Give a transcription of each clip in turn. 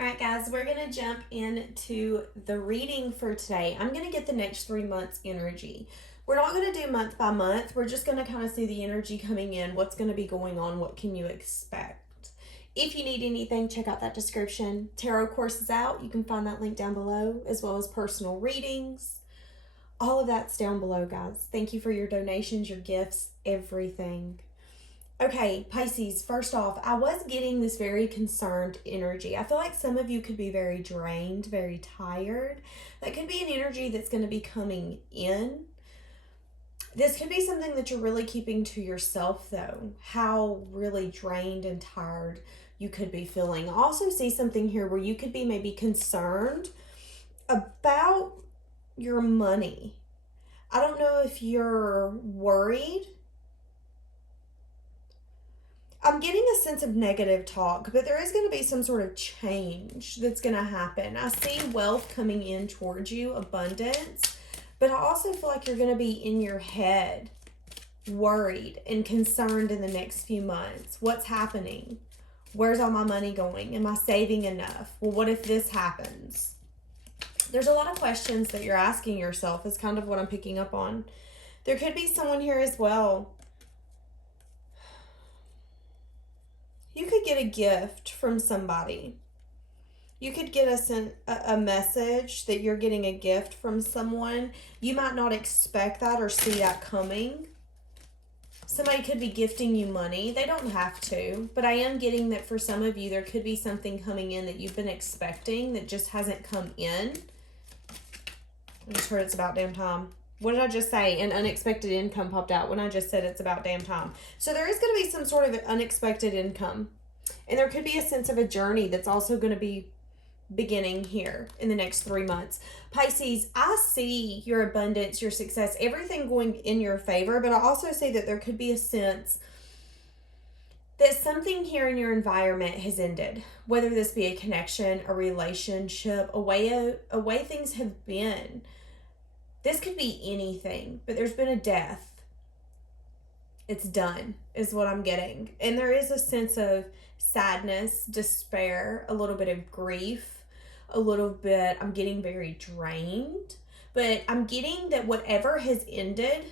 All right, guys, we're going to jump into the reading for today. I'm going to get the next 3 months energy. We're not going to do month by month. We're just going to kind of see the energy coming in, what's going to be going on, what can you expect. If you need anything, check out that description. Tarot course is out. You can find that link down below, as well as personal readings. All of that's down below, guys. Thank you for your donations, your gifts, everything. Okay, Pisces, first off, I was getting this very concerned energy. I feel like some of you could be very drained, very tired. That could be an energy that's going to be coming in. This could be something that you're really keeping to yourself, though. How really drained and tired you could be feeling. I also see something here where you could be maybe concerned about your money. I don't know if you're worried. I'm getting a sense of negative talk, but there is going to be some sort of change that's going to happen. I see wealth coming in towards you, abundance, but I also feel like you're going to be in your head, worried and concerned in the next few months. What's happening? Where's all my money going? Am I saving enough? Well, what if this happens? There's a lot of questions that you're asking yourself is kind of what I'm picking up on. There could be someone here as well. You could get a gift from somebody. You could get a message that you're getting a gift from someone. You might not expect that or see that coming. Somebody could be gifting you money. They don't have to, but I am getting that for some of you, there could be something coming in that you've been expecting that just hasn't come in. I just heard it's about damn time. What did I just say? An unexpected income popped out when I just said it's about damn time. So there is going to be some sort of unexpected income. And there could be a sense of a journey that's also going to be beginning here in the next 3 months. Pisces, I see your abundance, your success, everything going in your favor. But I also see that there could be a sense that something here in your environment has ended. Whether this be a connection, a relationship, a way things have been. This could be anything, but there's been a death. It's done, is what I'm getting. And there is a sense of sadness, despair, a little bit of grief, a little bit, I'm getting very drained. But I'm getting that whatever has ended,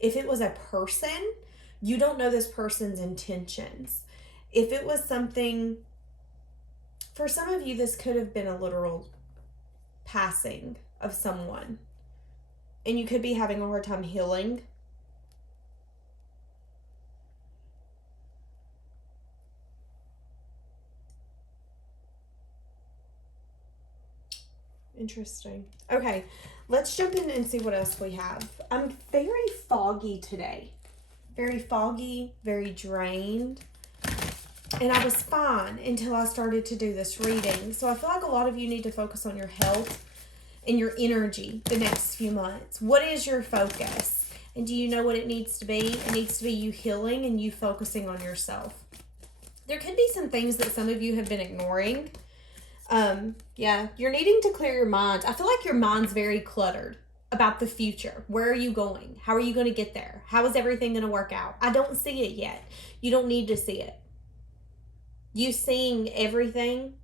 if it was a person, you don't know this person's intentions. If it was something, for some of you, this could have been a literal passing of someone. And you could be having a hard time healing. Interesting. Okay, let's jump in and see what else we have. I'm very foggy today. Very foggy, very drained. And I was fine until I started to do this reading. So I feel like a lot of you need to focus on your health and your energy the next few months. What is your focus? And do you know what it needs to be? It needs to be you healing and you focusing on yourself. There could be some things that some of you have been ignoring. Yeah, you're needing to clear your mind. I feel like your mind's very cluttered about the future. Where are you going? How are you going to get there? How is everything going to work out? I don't see it yet. You don't need to see it. You seeing everything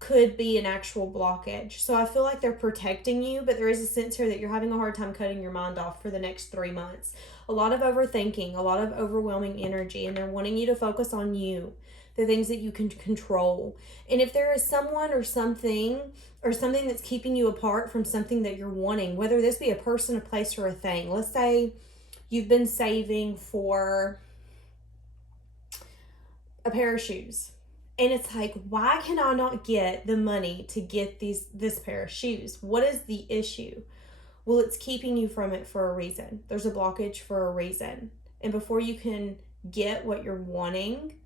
could be an actual blockage. So I feel like they're protecting you, but there is a sense here that you're having a hard time cutting your mind off for the next 3 months. A lot of overthinking, a lot of overwhelming energy, and they're wanting you to focus on you, the things that you can control. And if there is someone or something that's keeping you apart from something that you're wanting, whether this be a person, a place, or a thing. Let's say you've been saving for a pair of shoes. And it's like, why can I not get the money to get this pair of shoes? What is the issue? Well, it's keeping you from it for a reason. There's a blockage for a reason. And before you can get what you're wanting,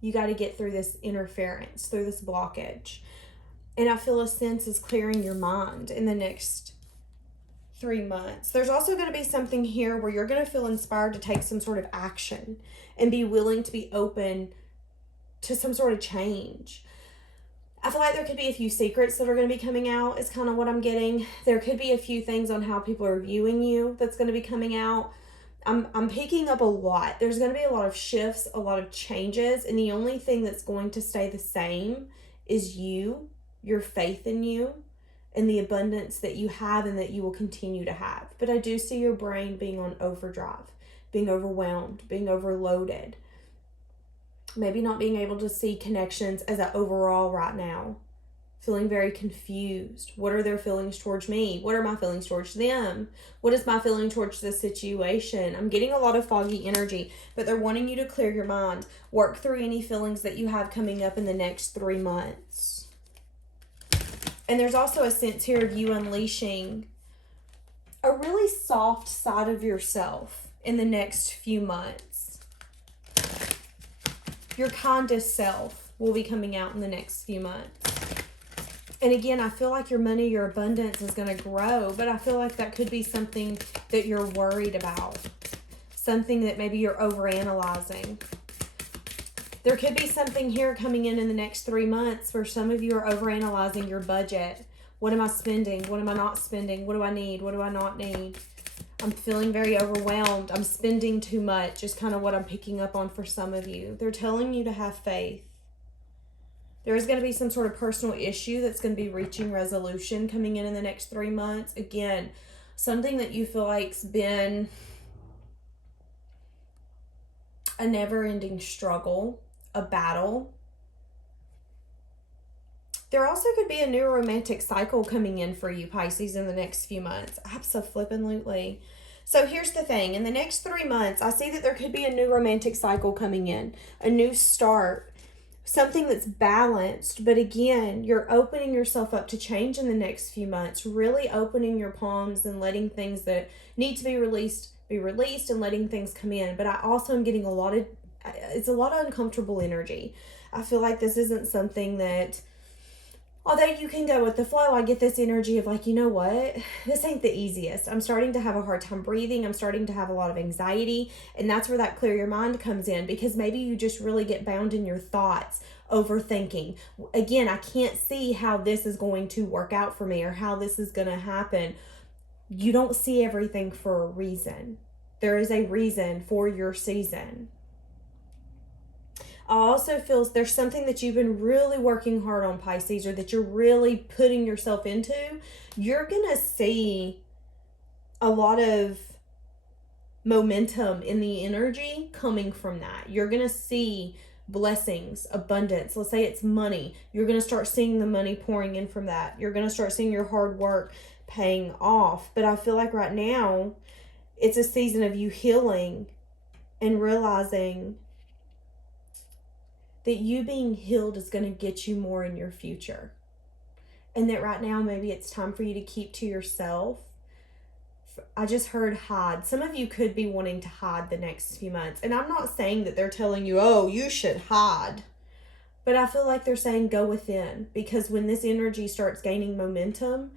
you got to get through this interference, through this blockage. And I feel a sense is clearing your mind in the next 3 months. There's also going to be something here where you're going to feel inspired to take some sort of action and be willing to be open to some sort of change. I feel like there could be a few secrets that are going to be coming out is kind of what I'm getting. There could be a few things on how people are viewing you that's going to be coming out. I'm picking up a lot. There's going to be a lot of shifts, a lot of changes, and the only thing that's going to stay the same is you, your faith in you, and the abundance that you have and that you will continue to have. But I do see your brain being on overdrive, being overwhelmed, being overloaded. Maybe not being able to see connections as an overall right now. Feeling very confused. What are their feelings towards me? What are my feelings towards them? What is my feeling towards this situation? I'm getting a lot of foggy energy, but they're wanting you to clear your mind. Work through any feelings that you have coming up in the next 3 months. And there's also a sense here of you unleashing a really soft side of yourself in the next few months. Your kindest self will be coming out in the next few months. And again, I feel like your money, your abundance is going to grow, but I feel like that could be something that you're worried about. Something that maybe you're overanalyzing. There could be something here coming in the next 3 months where some of you are overanalyzing your budget. What am I spending? What am I not spending? What do I need? What do I not need? I'm feeling very overwhelmed. I'm spending too much is kind of what I'm picking up on for some of you. They're telling you to have faith. There is going to be some sort of personal issue that's going to be reaching resolution coming in the next 3 months. Again, something that you feel like's been a never-ending struggle, a battle. There also could be a new romantic cycle coming in for you, Pisces, in the next few months. Abso-flippin'-lutely. So here's the thing. In the next 3 months, I see that there could be a new romantic cycle coming in, a new start. Something that's balanced, but again, you're opening yourself up to change in the next few months, really opening your palms and letting things that need to be released and letting things come in. But I also am getting it's a lot of uncomfortable energy. I feel like this isn't something that, although you can go with the flow, I get this energy of like, you know what? This ain't the easiest. I'm starting to have a hard time breathing. I'm starting to have a lot of anxiety. And that's where that clear your mind comes in, because maybe you just really get bound in your thoughts, overthinking. Again, I can't see how this is going to work out for me or how this is going to happen. You don't see everything for a reason. There is a reason for your season. I also feel there's something that you've been really working hard on, Pisces, or that you're really putting yourself into. You're going to see a lot of momentum in the energy coming from that. You're going to see blessings, abundance. Let's say it's money. You're going to start seeing the money pouring in from that. You're going to start seeing your hard work paying off. But I feel like right now it's a season of you healing and realizing that you being healed is going to get you more in your future. And that right now, maybe it's time for you to keep to yourself. I just heard hide. Some of you could be wanting to hide the next few months. And I'm not saying that they're telling you, oh, you should hide. But I feel like they're saying go within. Because when this energy starts gaining momentum,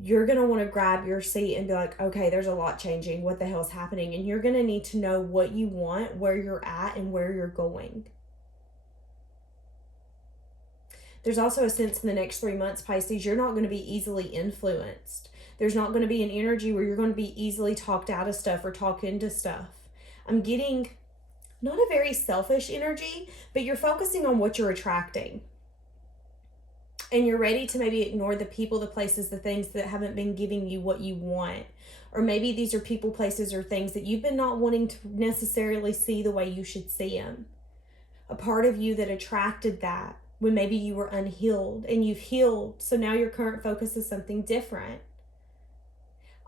you're going to want to grab your seat and be like, okay, there's a lot changing. What the hell's happening? And you're going to need to know what you want, where you're at, and where you're going. There's also a sense in the next 3 months, Pisces, you're not going to be easily influenced. There's not going to be an energy where you're going to be easily talked out of stuff or talked into stuff. I'm getting not a very selfish energy, but you're focusing on what you're attracting. And you're ready to maybe ignore the people, the places, the things that haven't been giving you what you want. Or maybe these are people, places, or things that you've been not wanting to necessarily see the way you should see them. A part of you that attracted that when maybe you were unhealed and you've healed. So now your current focus is something different.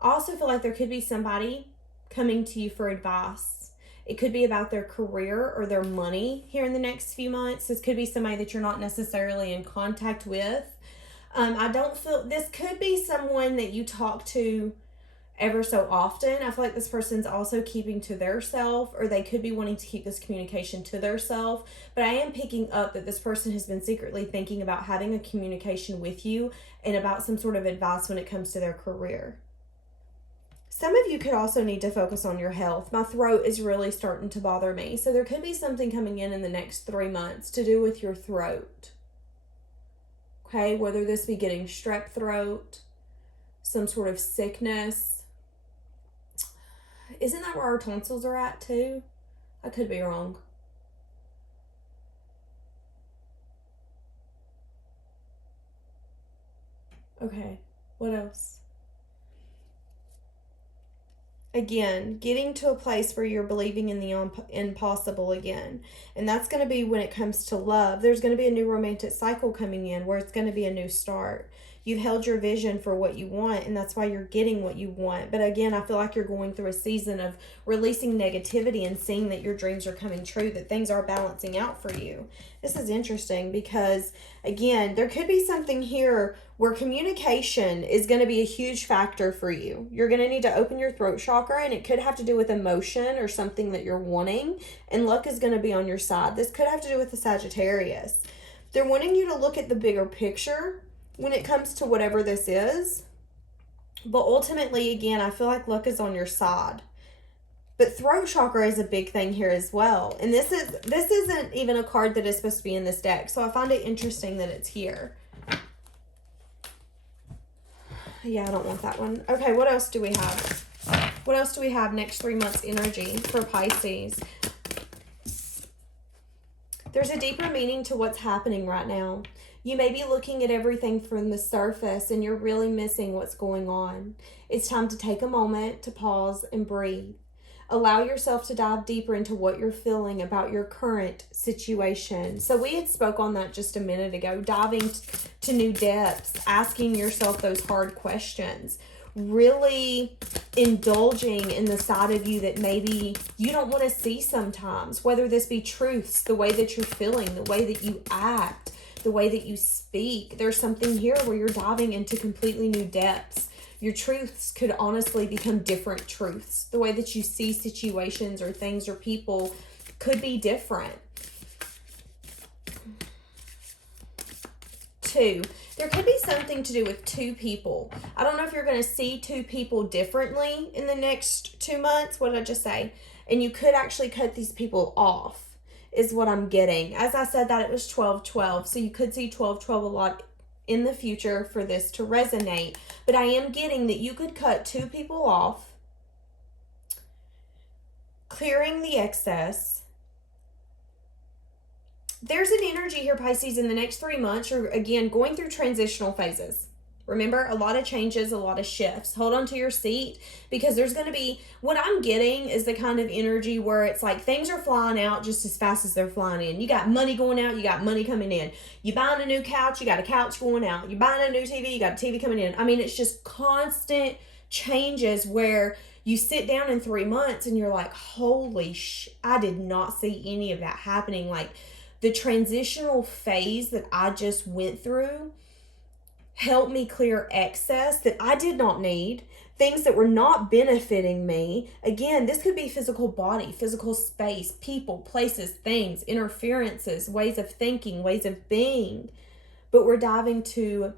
I also feel like there could be somebody coming to you for advice. It could be about their career or their money here in the next few months. This could be somebody that you're not necessarily in contact with. I don't feel, this could be someone that you talk to ever so often. I feel like this person's also keeping to their self, or they could be wanting to keep this communication to their self. But I am picking up that this person has been secretly thinking about having a communication with you and about some sort of advice when it comes to their career. Some of you could also need to focus on your health. My throat is really starting to bother me. So there could be something coming in the next 3 months to do with your throat. Okay, whether this be getting strep throat, some sort of sickness. Isn't that where our tonsils are at too? I could be wrong. Okay, what else? Again, getting to a place where you're believing in the impossible again. And that's going to be when it comes to love. There's going to be a new romantic cycle coming in where it's going to be a new start. You've held your vision for what you want, and that's why you're getting what you want. But again, I feel like you're going through a season of releasing negativity and seeing that your dreams are coming true, that things are balancing out for you. This is interesting because, again, there could be something here where communication is going to be a huge factor for you. You're going to need to open your throat chakra, and it could have to do with emotion or something that you're wanting, and luck is going to be on your side. This could have to do with the Sagittarius. They're wanting you to look at the bigger picture when it comes to whatever this is. But ultimately, again, I feel like luck is on your side. But throat chakra is a big thing here as well. And this isn't even a card that is supposed to be in this deck. So I find it interesting that it's here. Yeah, I don't want that one. Okay, what else do we have? What else do we have next 3 months energy for Pisces? There's a deeper meaning to what's happening right now. You may be looking at everything from the surface and you're really missing what's going on. It's time to take a moment to pause and breathe. Allow yourself to dive deeper into what you're feeling about your current situation. So we had spoke on that just a minute ago, diving to new depths, asking yourself those hard questions, really indulging in the side of you that maybe you don't want to see sometimes, whether this be truths, the way that you're feeling, the way that you act, the way that you speak. There's something here where you're diving into completely new depths. Your truths could honestly become different truths. The way that you see situations or things or people could be different. 2. There could be something to do with 2 people. I don't know if you're going to see 2 people differently in the next 2 months. What did I just say? And you could actually cut these people off, is what I'm getting. As I said that, it was 12-12. So you could see 12-12 a lot in the future for this to resonate. But I am getting that you could cut 2 people off, clearing the excess. There's an energy here, Pisces, in the next 3 months. You're, again, going through transitional phases. Remember, a lot of changes, a lot of shifts. Hold on to your seat because there's going to be, what I'm getting is the kind of energy where it's like things are flying out just as fast as they're flying in. You got money going out, you got money coming in. You buying a new couch, you got a couch going out. You buying a new TV, you got a TV coming in. I mean, it's just constant changes where you sit down in 3 months and you're like, holy I did not see any of that happening. Like the transitional phase that I just went through help me clear excess that I did not need, things that were not benefiting me. Again, this could be physical body, physical space, people, places, things, interferences, ways of thinking, ways of being. But we're diving to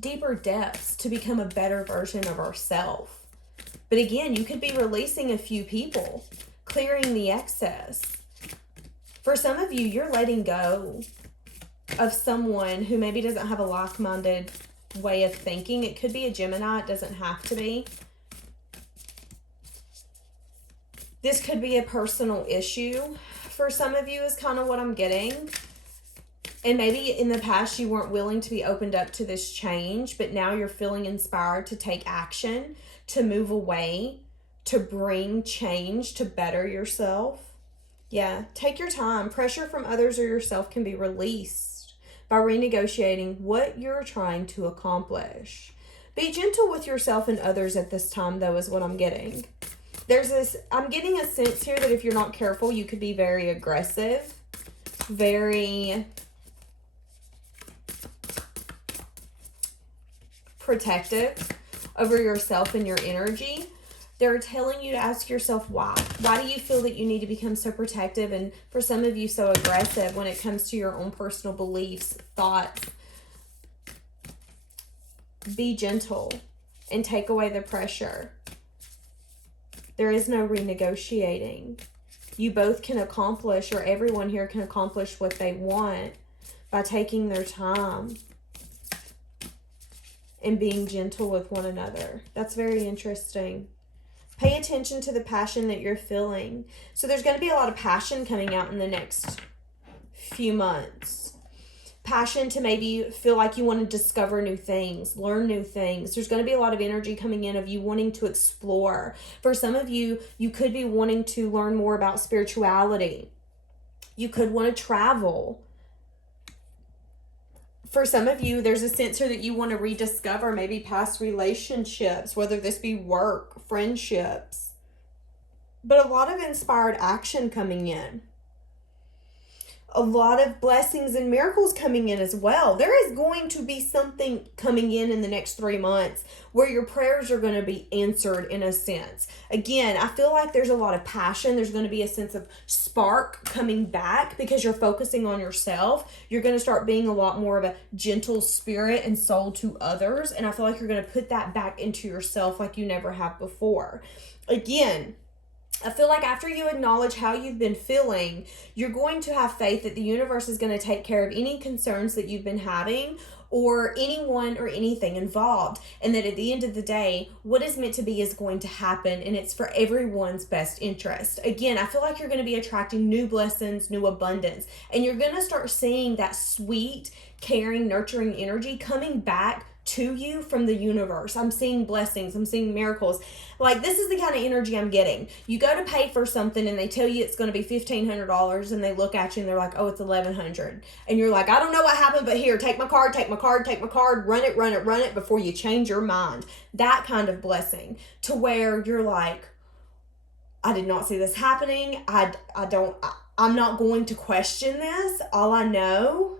deeper depths to become a better version of ourselves. But again, you could be releasing a few people, clearing the excess. For some of you, you're letting go of someone who maybe doesn't have a like-minded way of thinking. It could be a Gemini. It doesn't have to be. This could be a personal issue. For some of you is kind of what I'm getting. And maybe in the past you weren't willing to be opened up to this change, but now you're feeling inspired to take action, to move away, to bring change, to better yourself. Yeah, take your time. Pressure from others or yourself can be released by renegotiating what you're trying to accomplish. Be gentle with yourself and others at this time, though, is what I'm getting. I'm getting a sense here that if you're not careful, you could be very aggressive, very protective over yourself and your energy. They're telling you to ask yourself why. Why do you feel that you need to become so protective and for some of you so aggressive when it comes to your own personal beliefs, thoughts? Be gentle and take away the pressure. There is no renegotiating. You both can accomplish, or everyone here can accomplish what they want by taking their time and being gentle with one another. That's very interesting. Pay attention to the passion that you're feeling. So there's going to be a lot of passion coming out in the next few months. Passion to maybe feel like you want to discover new things, learn new things. There's going to be a lot of energy coming in of you wanting to explore. For some of you, you could be wanting to learn more about spirituality. You could want to travel. For some of you, there's a sense here that you want to rediscover maybe past relationships, whether this be work, friendships. But a lot of inspired action coming in. A lot of blessings and miracles coming in as well. There is going to be something coming in the next 3 months where your prayers are going to be answered in a sense. Again, I feel like there's a lot of passion. There's going to be a sense of spark coming back because you're focusing on yourself. You're going to start being a lot more of a gentle spirit and soul to others. And I feel like you're going to put that back into yourself like you never have before. Again, I feel like after you acknowledge how you've been feeling, you're going to have faith that the universe is going to take care of any concerns that you've been having or anyone or anything involved. And that at the end of the day, what is meant to be is going to happen, and it's for everyone's best interest. Again, I feel like you're going to be attracting new blessings, new abundance, and you're going to start seeing that sweet, caring, nurturing energy coming back to you from the universe. I'm seeing blessings. I'm seeing miracles. Like, this is the kind of energy I'm getting. You go to pay for something and they tell you it's going to be $1,500, and they look at you and they're like, oh, it's $1,100. And you're like, I don't know what happened, but here, take my card, run it before you change your mind. That kind of blessing, to where you're like, I did not see this happening. I'm not going to question this. All I know.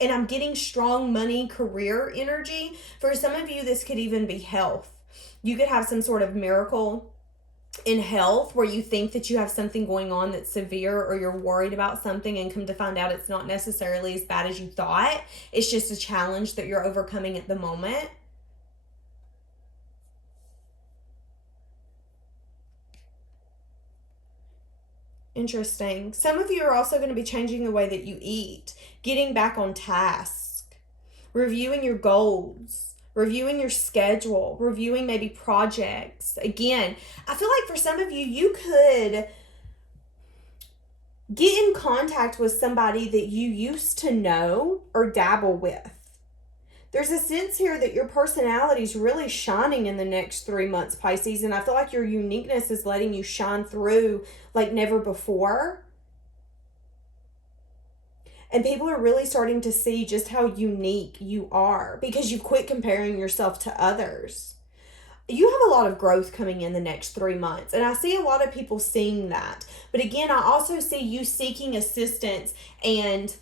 And I'm getting strong money, career energy. For some of you, this could even be health. You could have some sort of miracle in health where you think that you have something going on that's severe, or you're worried about something, and come to find out it's not necessarily as bad as you thought. It's just a challenge that you're overcoming at the moment. Interesting. Some of you are also going to be changing the way that you eat, getting back on task, reviewing your goals, reviewing your schedule, reviewing maybe projects. Again, I feel like for some of you, you could get in contact with somebody that you used to know or dabble with. There's a sense here that your personality is really shining in the next 3 months, Pisces, and I feel like your uniqueness is letting you shine through like never before. And people are really starting to see just how unique you are because you've quit comparing yourself to others. You have a lot of growth coming in the next 3 months, and I see a lot of people seeing that. But again, I also see you seeking assistance and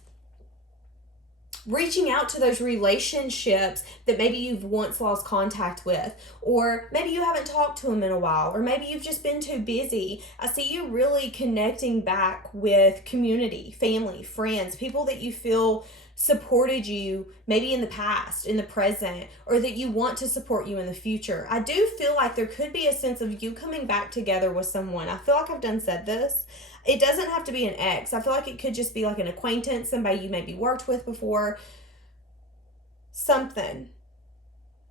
reaching out to those relationships that maybe you've once lost contact with, or maybe you haven't talked to them in a while, or maybe you've just been too busy. I see you really connecting back with community, family, friends, people that you feel supported you maybe in the past, in the present, or that you want to support you in the future. I do feel like there could be a sense of you coming back together with someone. I feel like I've done said this. It doesn't have to be an ex. I feel like it could just be like an acquaintance, somebody you maybe worked with before, something.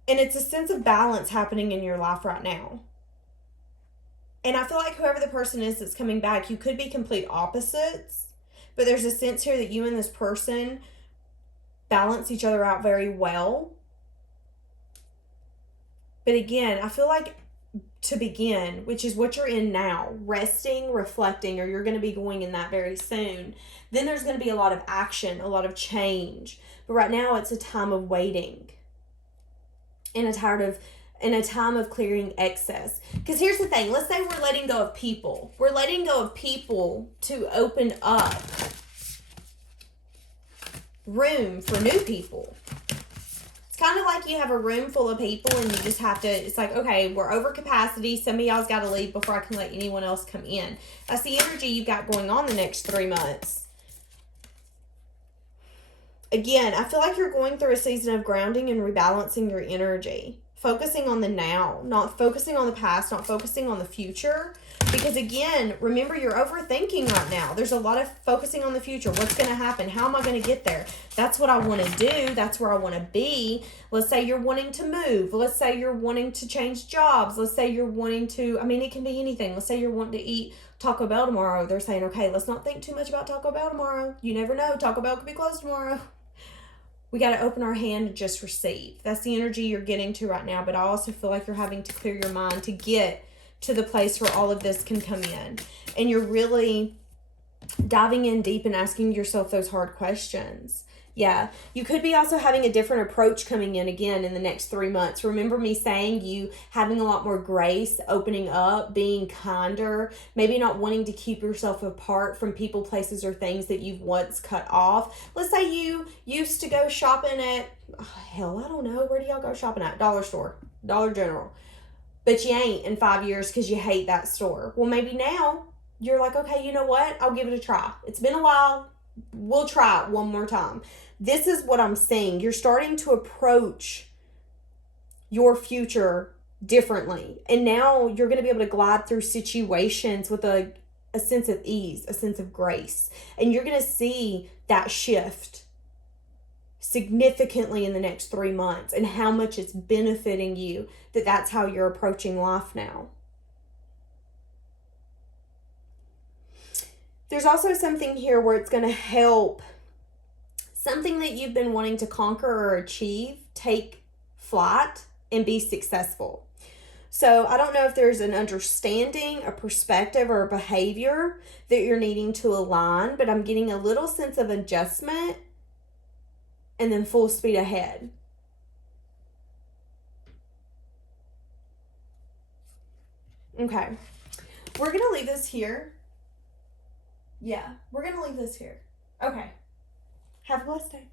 And it's a sense of balance happening in your life right now. And I feel like whoever the person is that's coming back, you could be complete opposites, but there's a sense here that you and this person balance each other out very well. But again, I feel like to begin, which is what you're in now, resting, reflecting, or you're going to be going in that very soon. Then there's going to be a lot of action, a lot of change. But right now it's a time of waiting and a time of clearing excess. Because here's the thing, let's say we're letting go of people. We're letting go of people to open up room for new people. Kind of like you have a room full of people and you just have to, it's like, okay, we're over capacity. Some of y'all's got to leave before I can let anyone else come in. That's the energy you've got going on the next 3 months. Again, I feel like you're going through a season of grounding and rebalancing your energy. focusing on the now, not focusing on the past, not focusing on the future. Because again, remember, you're overthinking right now. There's a lot of focusing on the future. What's going to happen? How am I going to get there? That's what I want to do. That's where I want to be. Let's say you're wanting to move. Let's say you're wanting to change jobs. Let's say you're wanting to, I mean, it can be anything. Let's say you're wanting to eat Taco Bell tomorrow. They're saying, okay, let's not think too much about Taco Bell tomorrow. You never know. Taco Bell could be closed tomorrow. We got to open our hand and just receive. That's the energy you're getting to right now. But I also feel like you're having to clear your mind to get to the place where all of this can come in. And you're really diving in deep and asking yourself those hard questions. Yeah, you could be also having a different approach coming in again in the next 3 months. Remember me saying you having a lot more grace, opening up, being kinder, maybe not wanting to keep yourself apart from people, places, or things that you've once cut off. Let's say you used to go shopping at, I don't know, where do y'all go shopping at? Dollar store, Dollar General. But you ain't in 5 years because you hate that store. Well, maybe now you're like, okay, you know what? I'll give it a try. It's been a while. We'll try it one more time. This is what I'm saying. You're starting to approach your future differently. And now you're going to be able to glide through situations with a sense of ease, a sense of grace. And you're going to see that shift significantly in the next 3 months and how much it's benefiting you, that's how you're approaching life now. There's also something here where it's going to help something that you've been wanting to conquer or achieve take flight and be successful. So I don't know if there's an understanding, a perspective, or a behavior that you're needing to align, but I'm getting a little sense of adjustment and then full speed ahead. Okay. We're going to leave this here. Yeah, we're going to leave this here. Okay. Have a blessed day.